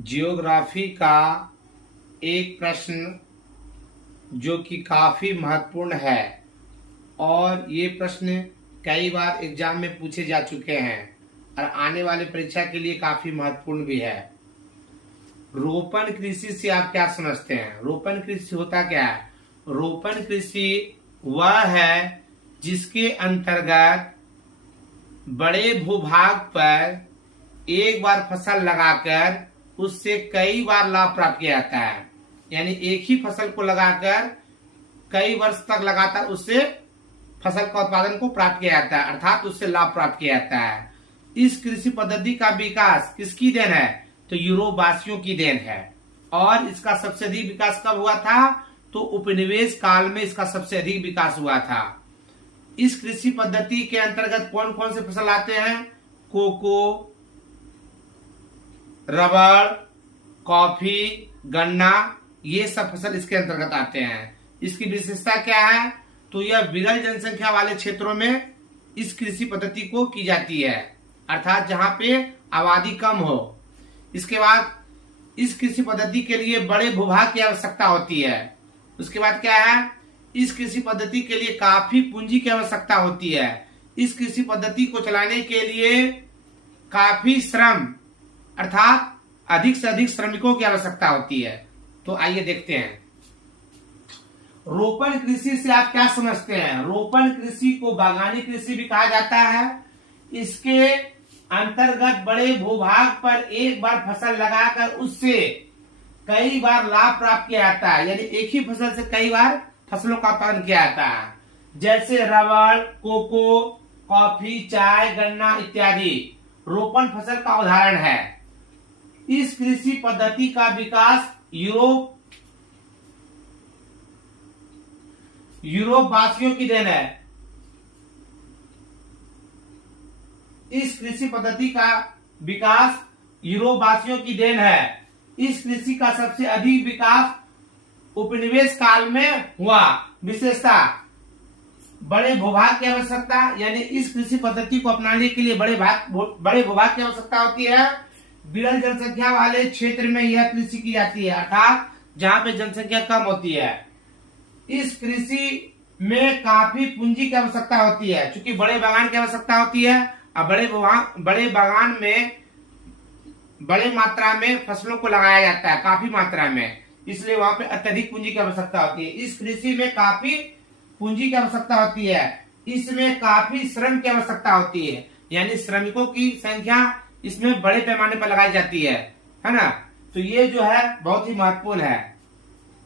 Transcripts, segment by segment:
Geography का एक प्रश्न जो कि काफी महत्वपूर्ण है और ये प्रश्न कई बार एग्जाम में पूछे जा चुके हैं और आने वाले परीक्षा के लिए काफी महत्वपूर्ण भी है। रोपण कृषि से आप क्या समझते हैं? रोपण कृषि होता क्या है? रोपण कृषि वह है जिसके अंतर्गत बड़े भूभाग पर एक बार फसल लगाकर उससे कई बार लाभ प्राप्त किया जाता है। यानी एक ही फसल को लगाकर कई वर्ष तक लगातार उससे फसल का उत्पादन को प्राप्त किया जाता है, अर्थात उससे लाभ प्राप्त किया जाता है। इस कृषि पद्धति का विकास किसकी देन है? तो यूरोप वासियों की देन है। और इसका सबसे अधिक विकास कब हुआ था? तो उपनिवेश काल में इसका सबसे अधिक विकास हुआ था। इस कृषि पद्धति के अंतर्गत कौन कौन से फसल आते हैं? कोको, रबड़, कॉफी, गन्ना, ये सब फसल इसके अंतर्गत आते हैं। इसकी विशेषता क्या है? तो यह विरल जनसंख्या वाले क्षेत्रों में इस कृषि पद्धति को की जाती है, अर्थात जहां पे आबादी कम हो। इसके बाद इस कृषि पद्धति के लिए बड़े भूभाग की आवश्यकता होती है। उसके बाद क्या है? इस कृषि पद्धति के लिए काफी पूंजी की आवश्यकता होती है। इस कृषि पद्धति को चलाने के लिए काफी श्रम अर्थात अधिक से अधिक श्रमिकों की आवश्यकता होती है। तो आइए देखते हैं रोपण कृषि से आप क्या समझते हैं। रोपण कृषि को बागानी कृषि भी कहा जाता है। इसके अंतर्गत बड़े भूभाग पर एक बार फसल लगाकर उससे कई बार लाभ प्राप्त किया जाता है। यानी एक ही फसल से कई बार फसलों का उत्पादन किया जाता है, जैसे रबड़, कोको, कॉफी, चाय, गन्ना इत्यादि रोपण फसल का उदाहरण है। इस कृषि पद्धति का विकास यूरोप वासियों की देन है। इस कृषि पद्धति का विकास यूरोप वासियों की देन है। इस कृषि का सबसे अधिक विकास उपनिवेश काल में हुआ। विशेषता बड़े भूभाग की आवश्यकता, यानी इस कृषि पद्धति को अपनाने के लिए बड़े भूभाग की आवश्यकता होती है। विरल जनसंख्या वाले क्षेत्र में यह कृषि की जाती है, अर्थात जहां पे जनसंख्या कम होती है। इस कृषि में काफी पूंजी की आवश्यकता होती है, क्योंकि बड़े बागान की आवश्यकता होती है और बड़े बागान में बड़े मात्रा में फसलों को लगाया जाता है, काफी मात्रा में, इसलिए वहां पे अत्यधिक पूंजी की आवश्यकता होती है। इस कृषि में काफी पूंजी की आवश्यकता होती है। इसमें काफी श्रम की आवश्यकता होती है, यानी श्रमिकों की संख्या इसमें बड़े पैमाने पर लगाई जाती है ना। तो ये जो है बहुत ही महत्वपूर्ण है,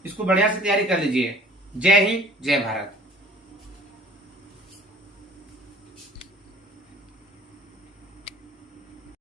इसको बढ़िया से तैयारी कर लीजिए। जय हिंद, जय भारत।